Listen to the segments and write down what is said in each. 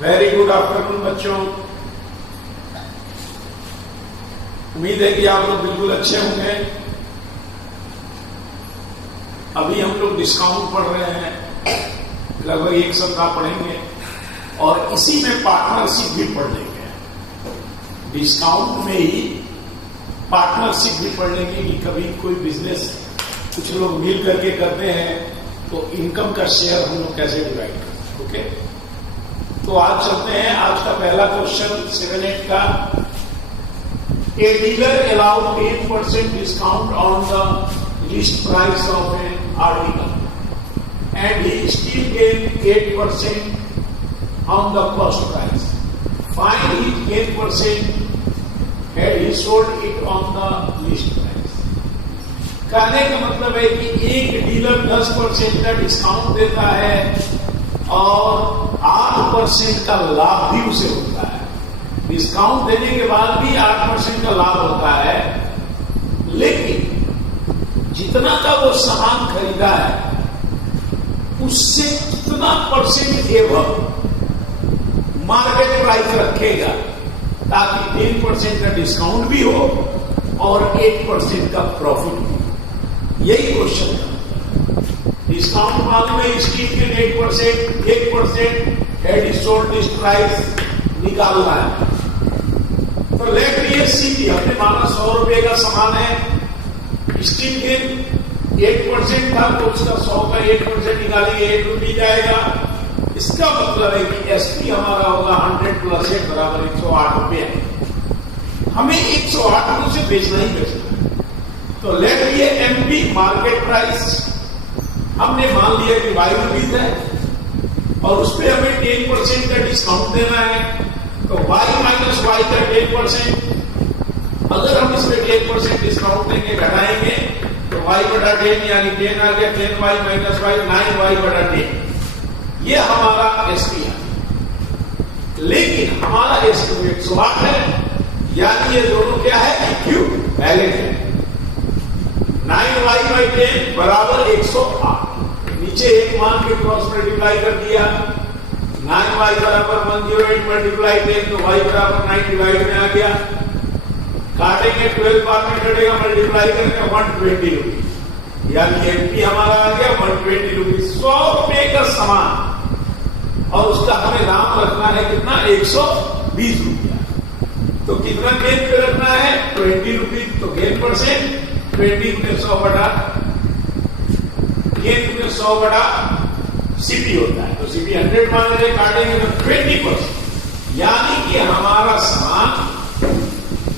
Very good afternoon बच्चों। उम्मीद है कि आप लोग बिल्कुल अच्छे होंगे। अभी हम लोग डिस्काउंट पढ़ रहे हैं, लगभग एक सप्ताह पढ़ेंगे और इसी में पार्टनरशिप भी पढ़ लेंगे। डिस्काउंट में ही पार्टनरशिप भी पढ़ लेंगे कि कभी कोई बिजनेस कुछ लोग मिल करके करते हैं तो इनकम का शेयर हम लोग कैसे डिवाइड करते हैं। ओके, तो आज चलते हैं। आज का पहला क्वेश्चन 7-8 का, a dealer allowed 10% discount on the list price of an article and he still gain 8% on the cost price. Find his 10% had he sold it on the list price। कहने का मतलब है कि एक डीलर 10% का discount देता है और 8% का लाभ भी उसे होता है। डिस्काउंट देने के बाद भी 8% का लाभ होता है, लेकिन जितना का वो सामान खरीदा है उससे कितना परसेंट एवं मार्केट प्राइस रखेगा ताकि 10% का डिस्काउंट भी हो और 8% का प्रॉफिट भी हो। यही क्वेश्चन है। डिस्काउंट मालूम है, स्टील के 8% एड सोल्ड लिस्ट प्राइस निकालना है। तो लेट ये सी, हमने माना 100 रुपए का सामान है, स्टील के 8% था तो उसका 100 का 8% निकालेंगे, 8 रुपये जाएगा। इसका मतलब है कि एसपी हमारा होगा 100 + 8 बराबर 108 रुपये। हमें 108 रुपये से बेचना ही बेचना है। तो लेट ये एमपी मार्केट प्राइस हमने मान लिया कि 22 रुपये है और उस पर हमें 10% का डिस्काउंट देना है। तो y - y का 10%, अगर हम इसमें 10% डिस्काउंट देंगे, घटाएंगे तो y/10 यानी 10 आ गया, 10y - y 9y/10। ये हमारा एसपी है, लेकिन हमारा एसपी 108 है, यानी ये दोनों क्या है, क्यू वैलिड है। 9y/10 बराबर 108। नीचे एक मान के क्रॉस मल्टीप्लाई कर दिया, 9y बराबर 108 × 10 तो y बराबर 9 डिवाइड में आ गया। काटेंगे 12 बार में कटेगा, मल्टीप्लाई करेंगे 120 रुपये, यानी एमपी हमारा आ गया 120 रुपये। 100 रुपये का सामान और उसका हमें दाम रखना है कितना, 120 रुपया। तो कितना गेन पे रखना है, 20 रुपये। तो गेन परसेंट 20 × 100 बटा गेन × 100 बटा सीपी होता है। तो सीपी 100 मान रहे, काटेंगे तो 20%, यानी कि हमारा सामान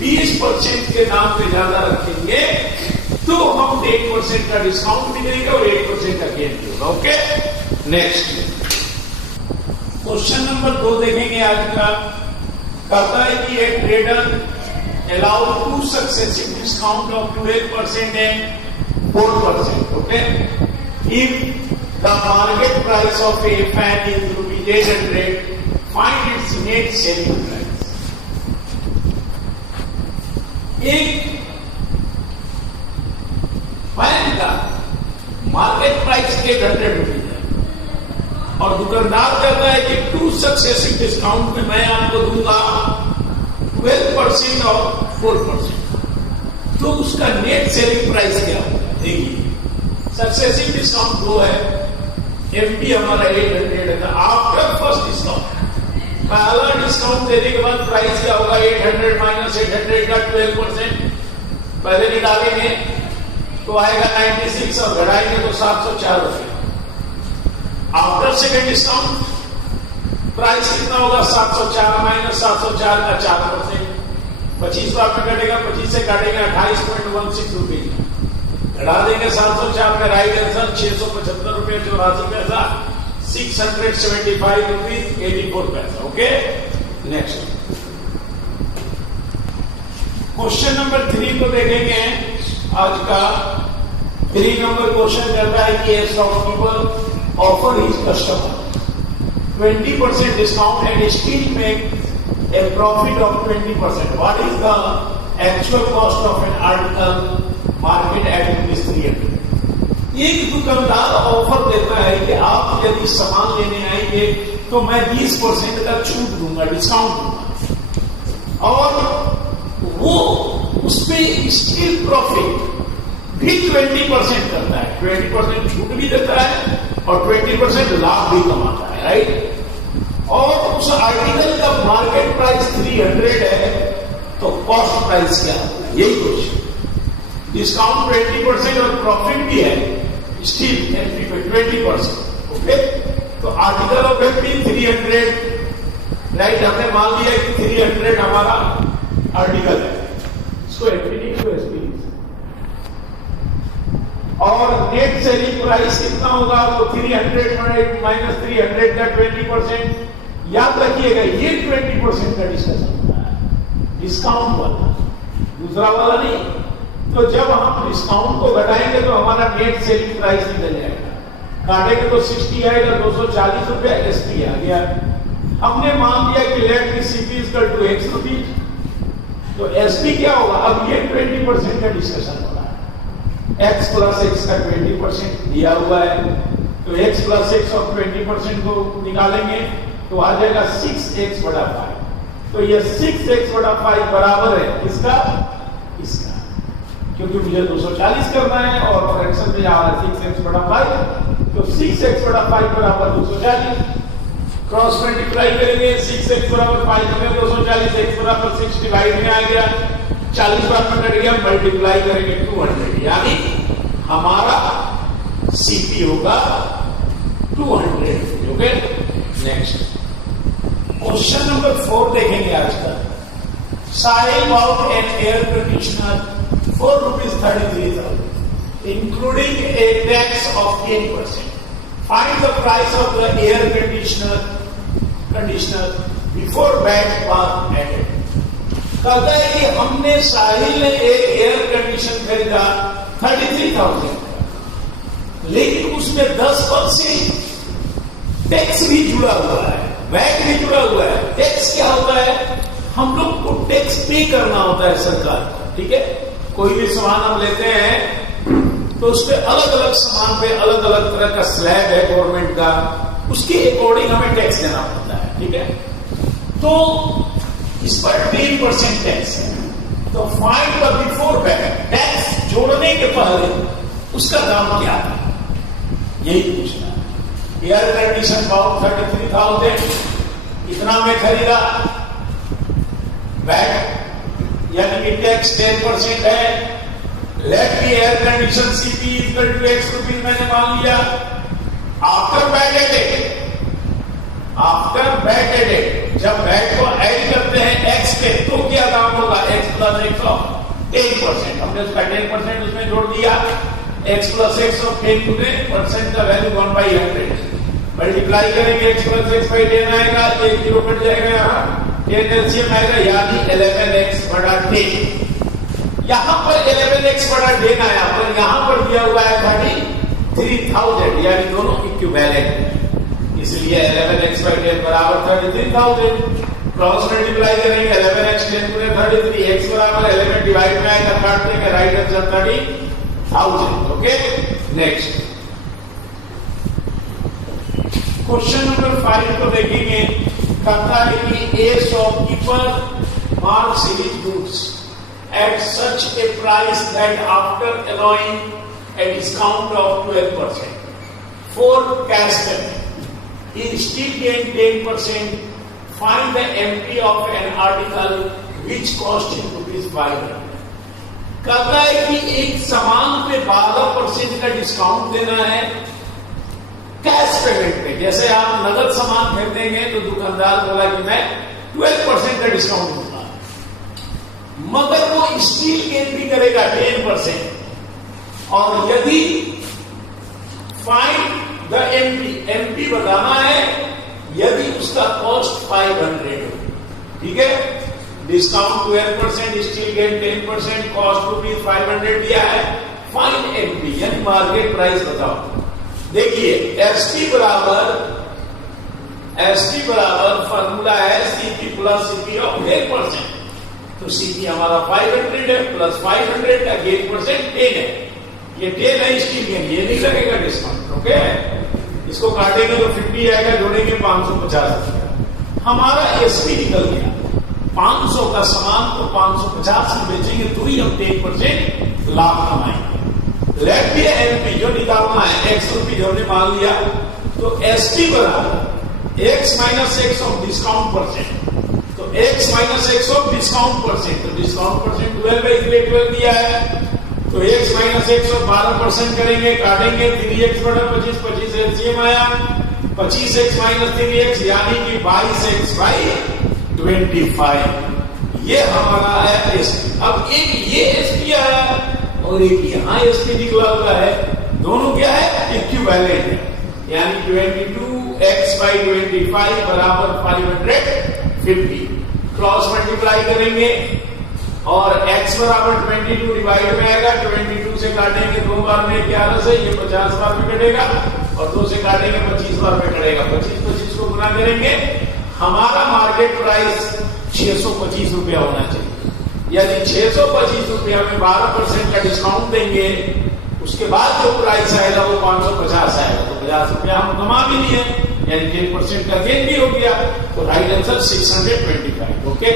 20% के दाम पे ज्यादा रखेंगे तो हम 8% का डिस्काउंट भी देंगे और 8% का गेन भी होगा। ओके, नेक्स्ट क्वेश्चन नंबर 2 देखेंगे आज का। कहता है कि एक trader allowed 2 successive discount of 12% and 4%। Okay, if the market price of A fan is ₹800, find its net selling price. एक फैन का मार्केट प्राइस 800 रुपये और दुकानदार कहता है कि 2 सक्सेसिव डिस्काउंट में मैं आपको दूंगा 12% और 4%। तो उसका नेट सेलिंग प्राइस क्या होगा, देखिए। सक्सेसिव डिस्काउंट 2 है, एमपी हमारा 800 था। आफ्टर फर्स्ट डिस्काउंट, पहला डिस्काउंट देने के बाद प्राइस क्या होगा, 800 - 800 का 12%। पहले निकालेंगे तो आएगा 96 और घटाएंगे तो 704 रुपये। आफ्टर सेकेंड डिस्काउंट प्राइस कितना होगा, 704 - 704 का 4%। 25 बार में कटेगा, 25 से काटेंगे 28.16 रुपये। घटा देंगे 704 में, राइट आंसर 675 रुपये 84 पैसा, 675 रुपीज 84 पैसा। ओके, नेक्स्ट क्वेश्चन नंबर 3 को देखेंगे आज का। 3 नंबर क्वेश्चन कहता है कि shopkeeper offer his customer 20% discount and still make a profit of 20%. What is the actual cost of an article market at ₹300? एक दुकानदार ऑफर देता है कि आप यदि सामान लेने आएंगे तो मैं 20% का छूट दूंगा, डिस्काउंट दूंगा, और वो उसमें स्टिल प्रॉफिट भी 20% करता है, 20% छूट भी देता है और 20% लाभ भी कमाता है, राइट। और उस आर्टिकल का मार्केट प्राइस 300 है, तो कॉस्ट प्राइस क्या होगा, यही कुछ। डिस्काउंट 20% और प्रॉफिट भी है, स्टिल एंट्री पे 20%, ओके। तो आर्टिकल ऑफ एफडी 300, राइट। हमने मान लिया कि 300 हमारा आर्टिकल है, इसको एफडी टू एसपी। और नेट सेलिंग प्राइस कितना होगा, तो 300 माइनस 300 का 20%। याद रखिएगा ये 20% का डिस्कशन होता है, डिस्काउंट वाला, दूसरा वाला नहीं। तो जब हम डिस्काउंट को घटाएंगे तो हमारा नेट सेलिंग प्राइस निकल जाएगा, काटेंगे तो 60 आएगा, 240 रुपया एसपी आ गया। हमने मान लिया कि लेट की CP equal to x rupees, तो एसपी क्या होगा, अब ये 20% का डिस्कशन हो रहा है। एक्स प्लस एक्स का 20% दिया हुआ है, तो एक्स प्लस एक्स और 20% को निकालेंगे तो आ जाएगा 6x बटा 5। तो ये 6x बटा 5 बराबर है किसका, इसका, क्योंकि मुझे 240 करना है और फ्रैक्शन में आ रहा है 6x बटा 5, तो 6x बटा 5 बराबर 240। क्रॉस मल्टीप्लाई करेंगे, 6x बराबर 5 में 240, x बराबर 6 डिवाइड में आ गया, 40 बार में कट गया, मल्टीप्लाई करेंगे 200, यानी हमारा सीपी होगा 200, ओके। नेक्स्ट क्वेश्चन नंबर 4 देखेंगे आज का। Sahil bought an air conditioner ₹4,33,000 including a tax of 10%। Find the price of the air conditioner before VAT was added. कहता है कि हमने साहिल ने एक एयर कंडीशन खरीदा 33,000 का, लेकिन उसमें 10% टैक्स भी जुड़ा हुआ है, वैट भी जुड़ा हुआ है। टैक्स क्या होता है, हम लोग को टैक्स पे करना होता है सरकार को, ठीक है। कोई भी सामान हम लेते हैं तो उस पर अलग अलग सामान पे अलग अलग तरह का स्लैब है गवर्नमेंट का, उसके अकॉर्डिंग हमें टैक्स देना पड़ता है, ठीक है। तो इस पर 10% टैक्स है, तो find the before VAT, tax जोड़ने के पहले उसका दाम क्या था, यही पूछना है। एयर कंडीशन अबाउट 33,000, इतना में खरीदा, वैट यानी कि टैक्स 10% है। Let be air condition CP equal to x rupees मैंने मान लिया। आफ्टर वैट एडेड, जब वैट को ऐड करते हैं एक्स पे, तो क्या दाम होगा, एक्स प्लस एक्स ऑफ 10%। हमने उसका 10% उसमें जोड़ दिया, एक्स प्लस एक्स ऑफ 10% का वैल्यू 1/100। मल्टीप्लाई करेंगे, एक्स प्लस एक्स बाई 10 आएगा, 1 0 कट जाएगा, यहाँ 10 एलसीएम आएगा, यानी 11x बटा 10। यहाँ पर 11x बटा 10 आया, पर यहाँ पर दिया हुआ है 33,000, यानी दोनों इक्विवेलेंट है, इसलिए 11x बाई 10 बराबर 33,000। क्रॉस मल्टीप्लाई करेंगे, 11x 10 गुणे 33, x बराबर 11 डिवाइड में आएगा, काट देंगे, right answer 30,000, okay. Next question number 5 को देखेंगे। कहता है कि ए shopkeeper marks his goods at such a price that after allowing a discount of 12% for cash payment, he still gained 10%. Find the MP of an article which cost him ₹500. कहता है कि एक सामान पे 12% का डिस्काउंट देना है कैश पेमेंट पे। जैसे आप नगद सामान खरीदेंगे तो दुकानदार बोला कि मैं 12% का डिस्काउंट दूंगा, मगर वो स्टील गेन भी करेगा 10%। और यदि फाइंड द एमपी बताना है, यदि उसका कॉस्ट 500 हो, ठीक है। डिस्काउंट 12%, स्टील गेन 10%, कॉस्ट ₹500 दिया है। फाइंड एमपी यानी मार्केट प्राइस बताओ। देखिए एसटी बराबर फॉर्मूला है सीपी प्लस सीपी ऑफ 10%। तो सीपी हमारा 500 है, प्लस 500 का गेन परसेंट 10 है, ये 10 है स्टील गेन, ये नहीं लगेगा डिस्काउंट, ओके। इसको काटेंगे तो 50 आएगा, जोड़ेंगे 550 रुपया। हमारा एसपी निकल गया। 500 का सामान तो 550 में बेचेंगे तो ही हम 10% लाभ कमाएंगे। लेट बी एनपी जो निकालना है, एक्स रुपीज हमने मान लिया, तो एसटी बराबर x minus x of discount percent. तो x minus x of discount percent, तो डिस्काउंट परसेंट 12/12 दिया है, तो x माइनस एक्स और 12% करेंगे, काटेंगे 3x बटा 25, 25 एलसीएम आया, 25x माइनस 3x यानी कि 22x बाई 25। ये हमारा है एसपी। अब एक ये एसपी आया और एक यहाँ एसपी निकला हुआ है, दोनों क्या है? इक्विवेलेंट है, यानी 22x बाई 25 बराबर 550। क्रॉस मल्टीप्लाई करेंगे और x बराबर 22 डिवाइड में आएगा, 22 से काटेंगे 2 बार में 11 से, ये 50 बार में कटेगा, और 2 से काटेंगे 25 बार में कटेगा। 25 को गुना करेंगे, हमारा मार्केट प्राइस 625 रुपया होना चाहिए। यदि 625 रुपया में 12% का डिस्काउंट देंगे, उसके बाद जो प्राइस आएगा वो 550 आएगा, तो 50 रुपया हम कमा भी लिए, यानी 10% का गेन भी हो गया। तो राइट आंसर 625। ओके।